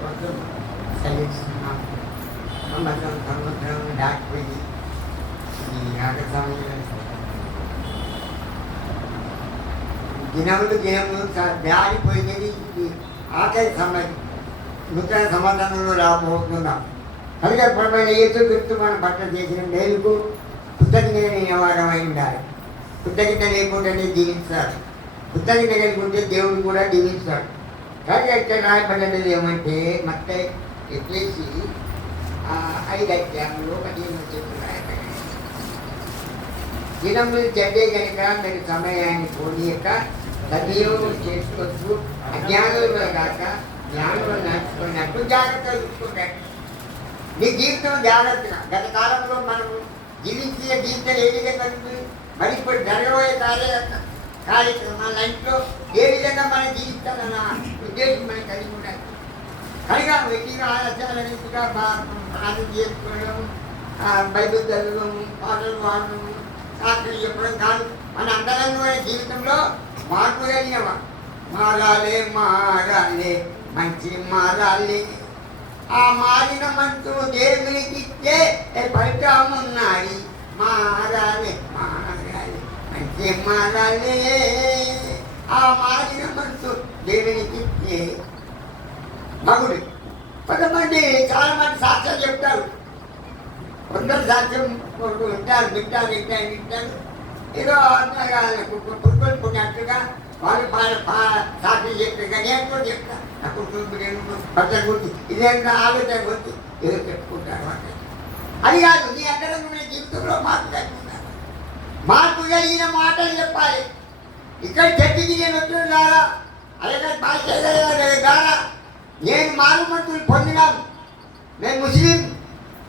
కోసం చదివిస్తున్నాం. సంవత్సరం దాటిపోయి ఈ ఆట సమయంలో దినములు దాడిపోయినది. ఆఖరి సమయం నూతన సంవత్సరంలో రాబోతున్నాం. కనుక ప్రబల ఏసు గుర్తు మనం పట్ల చేసిన మేలుకు కృతజ్ఞత నివారమై ఉండాలి. కృతజ్ఞత లేకుండానే జీవిస్తాడు. కృతజ్ఞత లేకుంటే దేవుడు కూడా జీవిస్తాడు. కానీ ఇక్కడ రాయబడ్డది ఏమంటే మత్తయి ఎట్లేసి 5 అధ్యాయంలో 15 రాయబడింది. దినములు చెడ్డే కనుక మీరు సమయాన్ని పోనీయక సద్వినియోగం చేసుకోవచ్చు. అజ్ఞానంలో కాక జ్ఞానంలో నడుచుకున్నట్టు జాగ్రత్త చూసుకుంటాడు. నీ జీవితం జాగ్రత్తగా గత కాలంలో మనం జీవించే జీవితం ఏ విధంగా ఉంది, మరి ఇప్పుడు జరగబోయే కార్యక్రమాల ఇంట్లో ఏ విధంగా మనం జీవిస్తామన్న ఉద్దేశం మనం కలిగి ఉండాలి. కనుక వ్యక్తిగా ఆలస్యాలన్నింటిగా ప్రార్థన చేసుకోవడం, బైబిల్ చదవడం, పాటలు పాడడం, శాస్త్రం చెప్పడం కాదు. మన అంతరంగమైన జీవితంలో మార్పు కలిగినవా మారాలే మంచి మారాలి. ఆ మారిన మనసు దేవునికి ఇచ్చే ఫలితం ఉన్నాయి. మారాలి మంచి మారాలి. ఆ మారిన మనసు దేవునికి ఇచ్చే మగుడు. కొంతమంది చాలా మంది సాక్ష్యాలు చెప్తారు. కొందరు సాక్ష్యం వింటారు. ఏదో పుట్టుకొని పుట్టినట్టుగా వాళ్ళు సాక్షి చెప్పారు. కానీ ఏంటో చెప్తారు. నాకు భర్తలు గుర్తి ఇదేంటో ఆలోచన గుర్తి ఏదో చెప్పుకుంటారు. అంటే అది కాదు. నీ అంతరంగమైన జీవితంలో మార్పు కలుగుతున్నారు. మార్పు కలిగిన మాటలు చెప్పాలి. ఇక్కడ చర్చికి నేను వచ్చిన ద్వారా అలాగే భాష ద్వారా నేను మారుమంతులు పొందినాను. నేను ముస్లిం,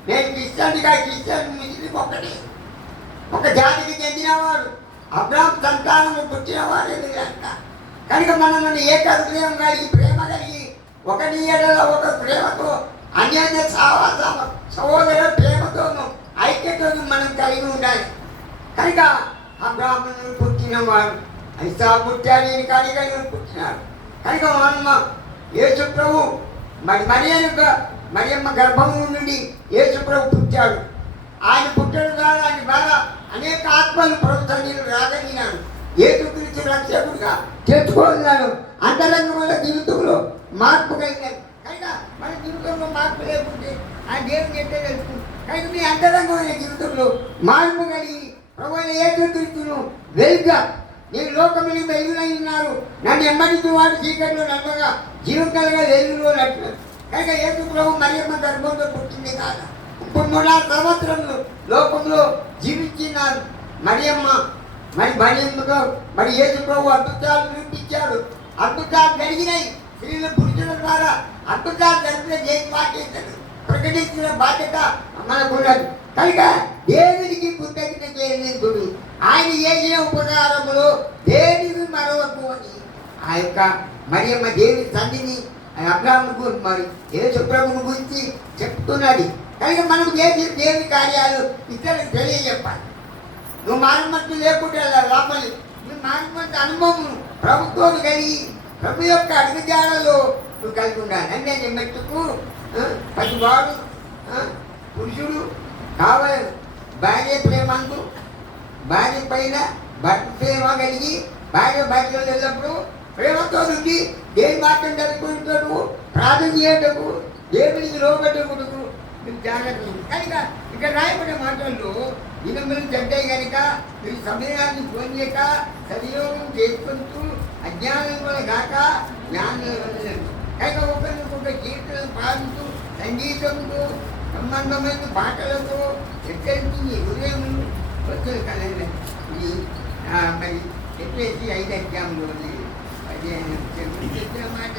నేను క్రిస్టియన్ ముస్లిం ఒకటి, ఒక జాతికి చెందినవాడు, అబ్రాహం సంతానము పుట్టినవాడు అంట. కనుక మనం ఏక హృదయం కలిగి ప్రేమ కలిగి ఒకటి ఏడలో ఒక ప్రేమతో అన్యోన్య సహోదర ప్రేమతోనూ ఐక్యతను మనం కలిగి ఉండాలి. కనుక అబ్రాహ్మణులు పుట్టినవాడు ఐసా పుట్టాడు, ఈయన కలిగి పుట్టినాడు. కనుక మనమ్మ యేసు ప్రభు మరియమ్మ గర్భము నుండి యేసు ప్రభు పుట్టాడు. ఆయన పుట్టడం ద్వారా ఆయన ద్వారా అనేక ఆత్మలు ప్రభుత్వాలు రాగలిగినాడు. యేసుక్రీస్తు రక్షకుడిగా తెచ్చుకోగలిగాడు. అంతరంగమైన జీవితంలో మార్పు కలిగినాడు. కనుక మన జీవితంలో మార్పు లేకుంటే ఆ దేవుని ఎట్లా తెలుస్తుంది. కనుక మీ అంతరంగమైన జీవితంలో మార్పు కలిగి ప్రభు యేసుక్రీస్తును వెలుగుగా నేను లోకముని వెలుగునై ఉన్నారు, నన్ను ఎమ్మడితో వాడు చీకట్లో నడవగా జీవితాలుగా వెలుగులో నట్టు. కనుక యేసు ప్రభు మరియమ్మ గర్భంలో పుట్టింది కాదు. ఇప్పుడు 3 సంవత్సరంలో లోకంలో జీవించినారు మరియమ్మతో యేసు ప్రభు అద్భుతాలు చూపించాడు. అద్భుతాలు జరిగినాయి. స్త్రీలు పురుషుల ద్వారా అద్భుతాలు జరిగిన బాధ్యతలు ప్రకటించిన బాధ్యత మనకున్నది. కనుక దేవునికి కృతజ్ఞత చేయలేదు. ఆయన చేసిన ఉపకారములు దేనికి మరవకు అని ఆ యొక్క మరియమ్మ దేవుని తండ్రిని అబ్రాహ్మణుకు మరి యేసు ప్రభువుని గురించి చెప్తున్నది. కనుక మనం చేసిన దేవుని కార్యాలు ఇతరులకు తెలియజెప్పాలి. నువ్వు మానవత్వం లేకుండా లోపలి నువ్వు మానవత్వ అనుభవం ప్రభుత్వం కలిగి ప్రభు యొక్క అడుగుజాడలో నువ్వు కలిగి ఉండాలి. అంటే నీ మెట్టుకు పసివాడు పురుషుడు కావాలి. భార్య ప్రేమందు భార్య పైన భర్త ప్రేమ కలిగి భార్య భర్తలు వెళ్ళినప్పుడు ప్రేమతో నుండి దేని మాటను జరుపుకుంటాడు, ప్రార్థన చేయటకు, దేవునికి లోబెట్టకూడదు. నువ్వు జాగ్రత్త. కనుక ఇక్కడ రాయబడే మాటల్లో దినములు చెడ్డాయి కనుక మీరు సమయాన్ని పోనీయక సవియోగం చేసుకుంటూ అజ్ఞానం వల్ల కాక జ్ఞానం వల్ల కనుక ఒకరికొక కీర్తనలు పాడుతూ సంగీతంతో సంబంధమైన పాటలతో హెచ్చరించి ఉదయం వచ్చే కలండి. ఇది మరి చెప్పేసి 5 అధ్యాయంలో 15 చెప్పిన మాట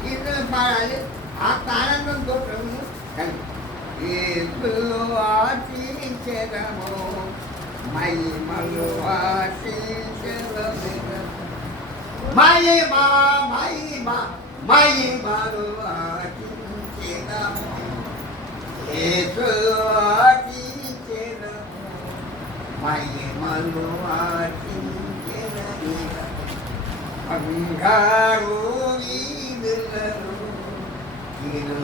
కీర్తనలు పాడాలి. ఆ ఆనందంతో ప్రభువు కలిగి ఆశించదము మహిమలు ఆశించదము మహిమలు ఆశించదము ఆశించదము మహిమలు ఆశించదము బంగారు వీధులలో నేను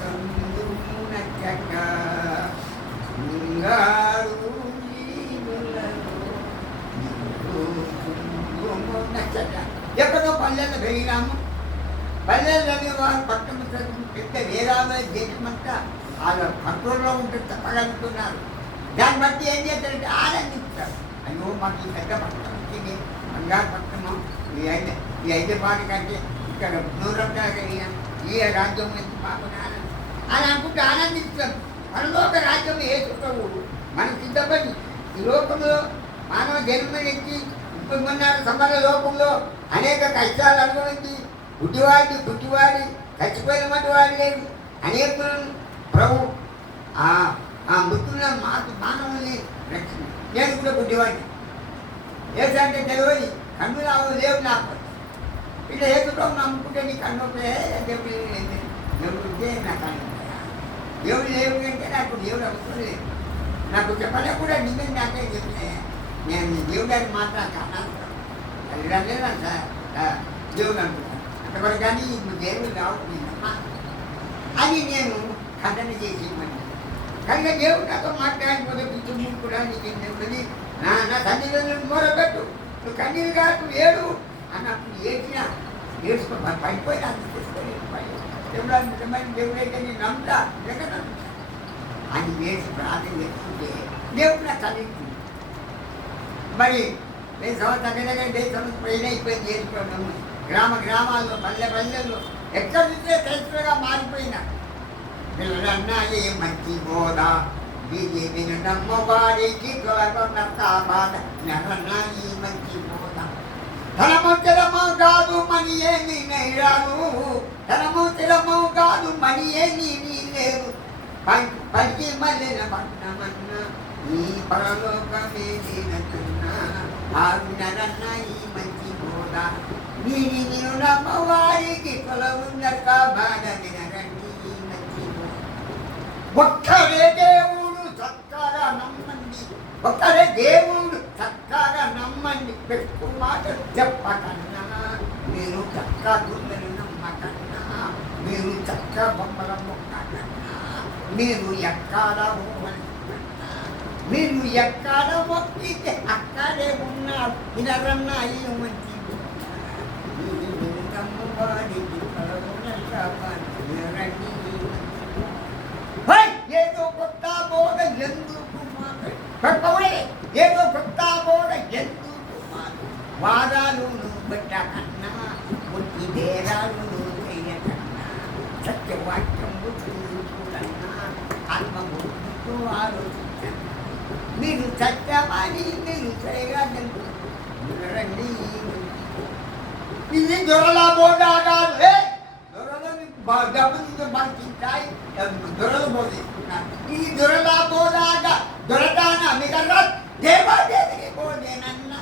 తందునచక బంగారు నీవులలో నచ్చట. ఎక్కడో పల్లెల్లో పెరిగినాము. పల్లెల్లోని వారు పట్టణ పెద్ద వేదాల దేశమంతా వాళ్ళ కంట్రోల్లో ఉంటే చెప్పగలుగుతున్నారు. దాన్ని బట్టి ఏం చేస్తారంటే ఆనందిస్తారు. అయ్యో మాకు ఈ పెద్ద పట్టణం వచ్చింది, బంగారు పట్టణం, ఈ హైదరాబాద్ కంటే ఇక్కడ నూరంగా కలిగిన ఈ రాజ్యం నుంచి మాకు అని అనుకుంటే ఆనందిస్తారు. మనలోక రాజ్యం ఏ చుట్టవు మన సిద్ధపడి ఈ లోకంలో మానవ జన్మనిచ్చి ఇప్పుడు మొన్న సమర లోకంలో అనేక కష్టాలు అనుభవించి గుడ్డివాడి చచ్చిపోయినటువంటి వాడు లేదు. అనేకులను ప్రభు ఆ మృతున్న మానవుల్ని రక్షించి నేను కూడా గుడ్డివాడిని ఏదంటే తెలియదు, కన్ను లేవు నాకు. ఇట్లా ఏదో నమ్ముకుంటే నీ కన్ను దేవుడు దేవుడితే నా కన్ను దేవుడు లేవు అంటే నాకు దేవుడు అవసరం లేదు. నాకు చెప్పలే కూడా నిజం నాకే చెప్తే నేను దేవుడానికి మాత్రం కన్నాను అది సార్ దేవుడు అనుకుంటాను. అంతవరకు కానీ ఇప్పుడు దేవుడు రావట్లేదమ్మా అని నేను ఖండన చేసి కనుక దేవుడు నాతో మాట్లాడిపోతే పిచ్చి కూడా నీకేం తెలియదు. నా తల్లిదండ్రులు మొరబెట్టు, నువ్వు కన్నీరు కాదు ఏడు అన్నప్పుడు ఏడ్చినా ఏడ్చుకో పడిపోయినా దేవుడు దేవుడైతే నేను నమ్ముతా లేక అని వేసి ప్రార్థన చేసుకుంటే దేవుడు నాకు కలిగింది. మరి నేను సంవత్సరం దగ్గర పైన అయిపోయింది చేసుకోవడం. గ్రామాల్లో పల్లెల్లో ఎక్కడ చూస్తే క్రైస్తవుగా మారిపోయినా పిల్లలన్నా ఏ మంచి బోధ బీజేపీని నమ్మవారికి బాధ నెలన్నా ఈ మంచి బోధ ధనము కాదు మనీ ఏమీ నైరాను ధనము కాదు మనీ ఏమీ లేవు పలికి మళ్ళిన పట్టమన్న ఈ పరలోకమే నేనన్నా ఆవినరన్నా ఈ మంచి బోధ నేను నమ్మవారికి కొలవుందక బాధ వినరండి ఈ మంచి బోధ. ఒక్కరే దేవుడు చక్కగా నమ్మండి, ఒక్కరే దేవుడు చక్కగా నమ్మండి. ఎక్కువ మాటలు చెప్పకన్నా మీరు చక్క గుండెలు నమ్మకన్నా మీరు చక్క బొమ్మల మొక్కకన్నా మీరు ఎక్కడ మీరు ఎక్కడ మొక్కితే అక్కడే ఉన్నారు వినరన్నా ఈ మంచి ఏదో కొత్త బోధ ఎందుకు ఏదో కొత్త బోధ ఎందుకు వాదాలు పెట్టకన్నా బుద్ధి బేరాలు చేయకన్నా సత్యవాక్యం చూడన్నా ఆత్మబుద్ధితో ఆలోచించండి. మీరు సత్యమని మీరు చేయగలరు రండి. ఇది దొరల బోధ కాదు. దొరలు బాధించాయి దొరలు బోధిస్తున్నారు. ఈ దొరల బోధాగా దొరదాన మిగల దేవాదేవికి బోధేనన్నా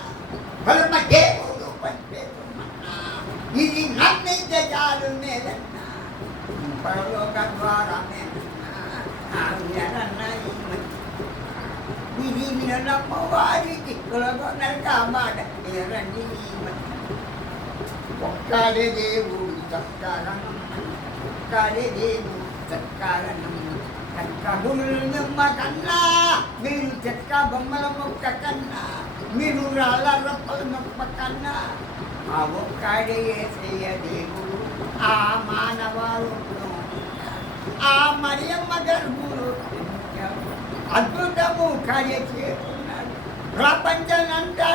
బలమ దేవుడు పనిచేస్తున్నా ఇది నమ్మించే చాలు మేలన్నా పరలోక ద్వారా మేలన్నా ఇది మీరు నమ్మవారికి కులగొనక మాట రండి. ఒక్కడే దేవుడు చక్కగా ఒక్కడే దేవుడు చక్కగా నమ్మ కన్నా మీరు చెక్క బొమ్మల మొక్క కన్నా మీరు రాళ్ళ రప్పల మొక్క కన్నా ఆ ఒక్కడే యేసయ్య దేవుడు ఆ మానవాళు ఆ మరియమ్మ గర్భులు అద్భుతము కార్య చేస్తున్నారు. ప్రపంచానంతా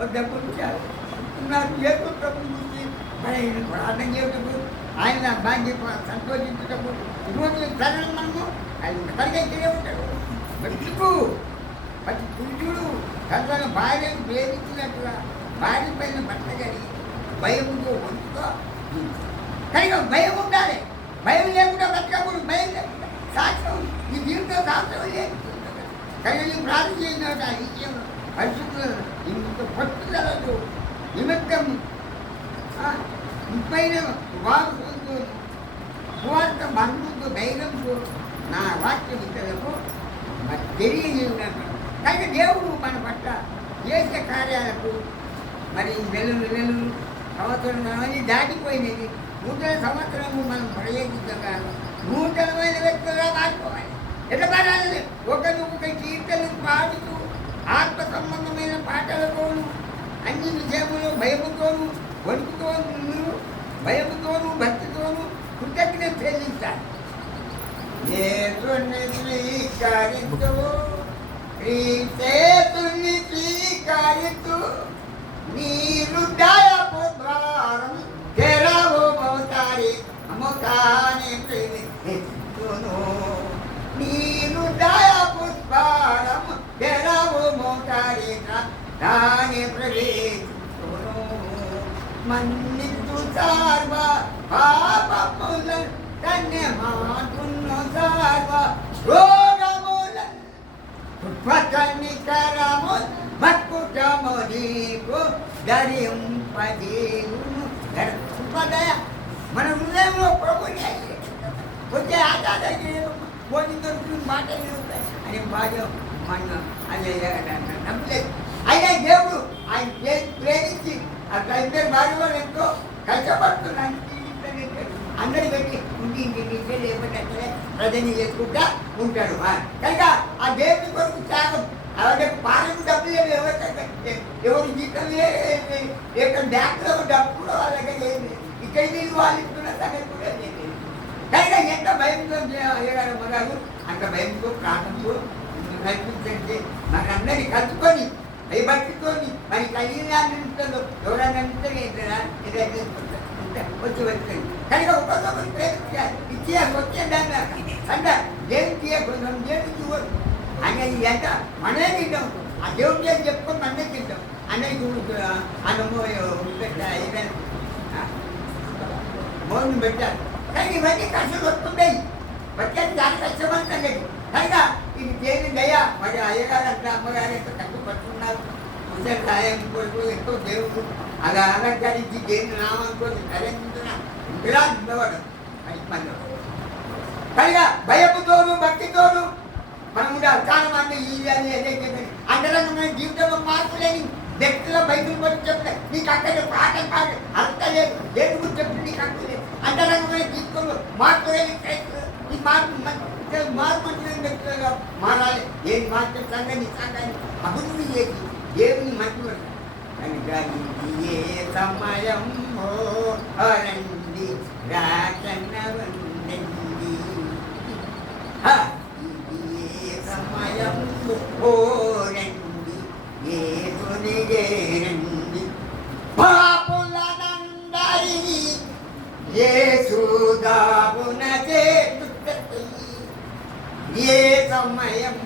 వద్దకుంటారు ఏకృతం చూసి మరి ప్రార్థన చేయటప్పుడు ఆయన భాగ్య సంతోషించటప్పుడు ఈరోజు తనను మనము ఆయన పరిగెత్తినే ఉంటాడు. ఎందుకు ప్రతి పురుషుడు తన భార్యను ప్రేమించినట్టుగా భార్య పైన బట్ట కలిగి భయంతో వంతుతో కనుక భయం ఉండాలి. భయం లేకుండా బతకప్పుడు భయం లేకుండా సాక్ష్యం ఈ జీవితం సాక్ష్యం లేదు. కనుక ఈ ప్రార్థన చేసిన ఈ విషయంలో పరిశుద్ధులు ఇంత పట్టుదలతో నిమిత్తం ఇంపైన వారుతో సువార్త బంధువుతో ధైర్యంతో నా వాక్యం ఇతరులకు తెలియజేయడం. కనుక దేవుడు మన పట్ల చేసే కార్యాలకు మరి నెలలు సంవత్సరం దాటిపోయినది నూతన సంవత్సరము మనం ప్రయోగించగా నూతనమైన వ్యక్తులుగా మారిపోవాలి. ఎట్లా మారాలి? ఒకరికొక కీర్తనలు పాడుతూ ఆత్మ సంబంధమైన పాటలతోనూ అన్ని విషయములు భయముతోనూ వణుకుతోనూ భయముతోనూ భక్తితోనూ కృతజ్ఞత చెల్లించాలి. యేసుని స్వీకరిస్తూ క్రీస్తుని స్వీకరిస్తూ నీ హృదయపు ద్వారం తెరవబోతాయి అమ్మకాని ప్రేమిస్తును. నీ హృదయపు ద్వారం తెరవబోతాయి దాని ప్రవేశిస్తును. మన్నించు సర్వ పాపములను ధన్యమాకును సర్వ రోగములను కృపకనికరము మక్కుటము నీకు ధరింపజేయును. కృపదయ మన హృదయంలో ప్రభుని వచ్చే ఆచార్య పోటీ దొరుకుతుంది మాటలు అని బాధ మన అదే నమ్మలేదు. అయినా దేవుడు ఆయన ప్రేమించి అట్లా ఇద్దరు భార్య వాళ్ళు ఎంతో కష్టపడుతున్నాను. అందరి పెట్టి ఇంటి లేకపోతే ప్రజని చేసుకుంటా ఉంటాడు. కనుక ఆ దేవుడి కొరకు త్యాగం అలాగే పాలకు డబ్బులు ఎవరు జీతం ఇక్కడ బ్యాంకులో డబ్బు కూడా వాళ్ళ దగ్గర లేదు. ఇక్కడ వీళ్ళు వాళ్ళు ఇస్తున్న సంగతి కూడా లేదు. కనుక ఎంత భయంతో అయ్యగారు మగారు అంత భయంతో ప్రాణంతో కల్పించండి. మనందరినీ కలుపుకొని భయభక్తితో మరి కలిగినాన్ని ఎవరన్నా వచ్చి వచ్చింది. కనుక ఒక్కొక్కరు ప్రేమించాలి. ఇచ్చేయాలి వచ్చేదాన్ని అంటే దేవుడు తీయకుండా దేవుడు చూడదు అనేది ఎంత మనమే తింటాం. ఆ దేవుడి చేసి చెప్పుకొని మనమే తింటాం. అనేది అన్నమో పెట్టాలి మోహన్ పెట్టాలి. కానీ ఇవన్నీ కష్టం వస్తున్నాయి. వచ్చేది చాలా కష్టమంటాం కదా. కనుక ఇది దేవుని దయ. మరి అయ్యగారు అంటే అమ్మగారు ఎంతో కష్టపడుతున్నారు. ముసలి సాయం కొరకు ఎంతో దేవుడు అలా అలంకరించి దేవుని నామంతో ఇలా ఉండవాడు అది మన. కనుక భయపుతోను భక్తితోను మనం ఉండాలి. చాలా మంది ఈ అని అదే అంతరంగమైన జీవితంలో మార్పు లేని వ్యక్తుల బయటకు వచ్చి చెప్తే నీకు అక్కడ పాట పాట అంత లేదు. దేని గురించి చెప్తే నీకు అక్కడ లేదు. అంతరంగమైన జీవితంలో మార్పు లేని ఈ మార్పు మంచి వ్యక్తులుగా మారాలి. ఏది మార్చే సంఘాన్ని సంఘాన్ని అభివృద్ధి చేసి దేవుని మంచి కనుక ఏ సమయం రండి రాకనవండి ఏ సమయం రండి ఏసునిగేరండి పాపులనందరినీ యేసుదాబున చేతుట్టయి ఏ సమయం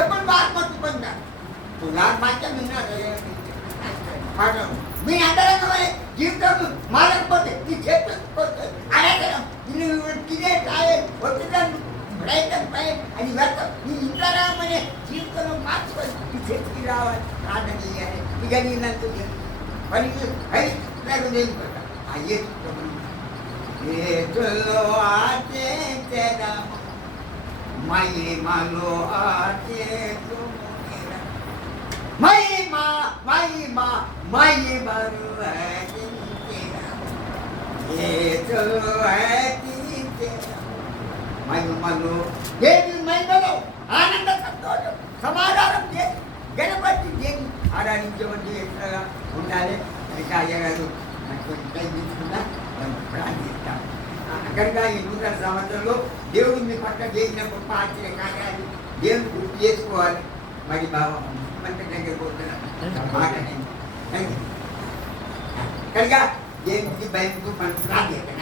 ఎప్పుడు బాధపడుతూ పొందారు. వాక్యం విన్నారు. మీ అంతరంగమైన జీవితం మారకపోతే నీ చేతుకోతే అడగడం నువ్వు తినే తాగే ఒత్తిదాన్ని ప్రయత్నం అని వ్యర్థం. నీ ఇంతరామనే జీవితంలో మార్చుకొని నీ చేతికి రావాలి. ప్రార్థన చేయాలి. ఇక నేనంత పనికి నాకు నేర్చుకుంటా. ఆ ఏతుల్లో ఆచేదము మహిమలో ఆచేతు మహిమ మహిమ మహిమలు మహిమలు దేవి మహిమలో ఆనంద సంతోషం సమాధానం చేసి గణపతి దేవి ఆరాధించవద్దు ఎట్లా ఉండాలి. అయ్యగారు తీసుకున్నా ప్రార్థిస్తాం. కనుక ఈ నూతన సంవత్సరంలో దేవుడు మీ పట్ల చేసిన గొప్ప ఆశ్చర్య కార్యాలు దేవుడు గుర్తు చేసుకోవాలి. మరి బాబా మంచి దగ్గర పోతున్నాం మాట కనుక దేవుడికి భయంతో మనం ప్రార్థిస్తాం.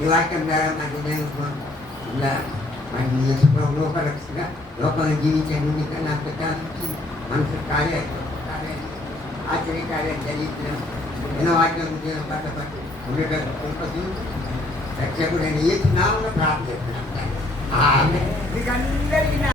నివాక్యం ద్వారా నాకు ఇలా మన లోకరక్షగా లోకంలో జీవించే ముందుగా నాకు మనసు కార్యాలు ఆశ్చర్యకార్యం జరిగించడం ఎన్నో వాక్యం పట్టపట్టి ఉండటం రక్షకుడైన ఏ నామను ప్రార్థిస్తున్నాను. మీకు అందరికీ